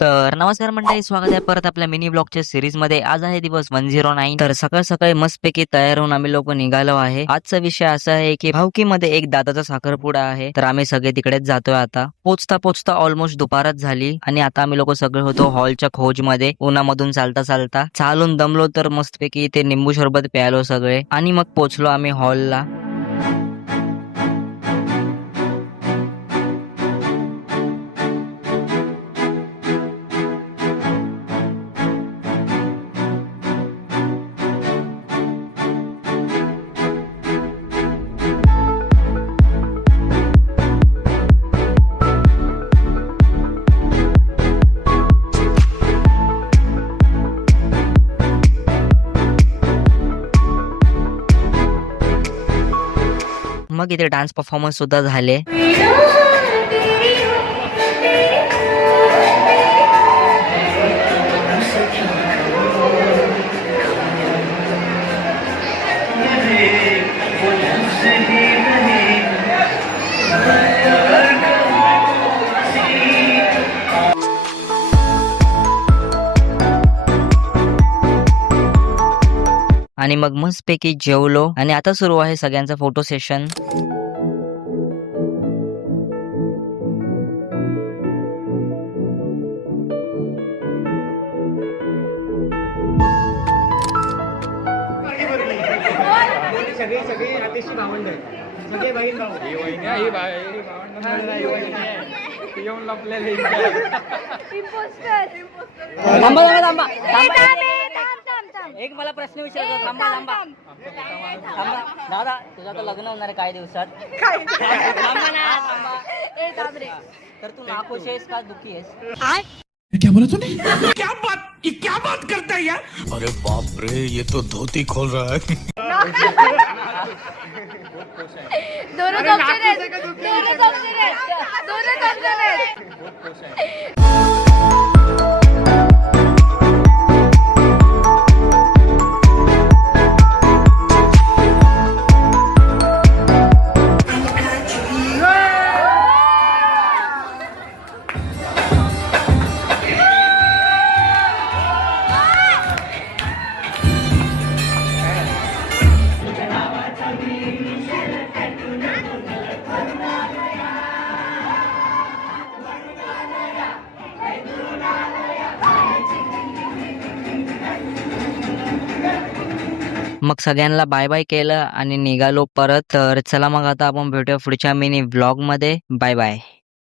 तर नमस्कार मंडळी, स्वागत आहे परत आपल्या मिनी ब्लॉगच्या सिरीज मध्ये. आज आहे दिवस 109. तर सकाळ सकाळी मस्तपैकी तयार होऊन आम्ही लोक निघालो आहे. आजचा विषय असा आहे की भावकीमध्ये एक दादाचा साखरपुडा आहे, तर आम्ही सगळे तिकडेच जातोय. आता पोचता पोचता ऑलमोस्ट दुपारच झाली आणि आता आम्ही लोक सगळे होतो हॉलच्या खोज मध्ये. उन्हामधून चालता चालता चालून दमलो, तर मस्तपैकी ते निंबू सरबत प्यायलो सगळे आणि मग पोचलो आम्ही हॉलला. मग इथे डान्स परफॉर्मन्स सुद्धा झाले. आणि मग मस्तपैकी जेवलो आणि आता सुरू आहे सगळ्यांचा फोटो सेशन. सगळे आतिशी भावंड सगळे बहीण भाऊ येऊन लपलेले. एक मला प्रश्न विचारायचा. थांबा थांबा थांबा दादा, तुझं तर लग्न होणार आहे काही दिवसात. थांबा ना, थांबा. तर तू नाखुश आहेस का दुखी आहेस? क्या बोला तूने? क्या बात करता है यार? अरे बाप रे, ये तो धोती खोल रहा है. दोनों ऑप्शन है, दोनों ऑप्शन है, दोनों ऑप्शन है. मग सगळ्यांना बाय बाय केलं आणि निघालो परत. तर चला मग आता आपण भेटूया पुढच्या मिनी व्लॉग मध्ये. Bye bye.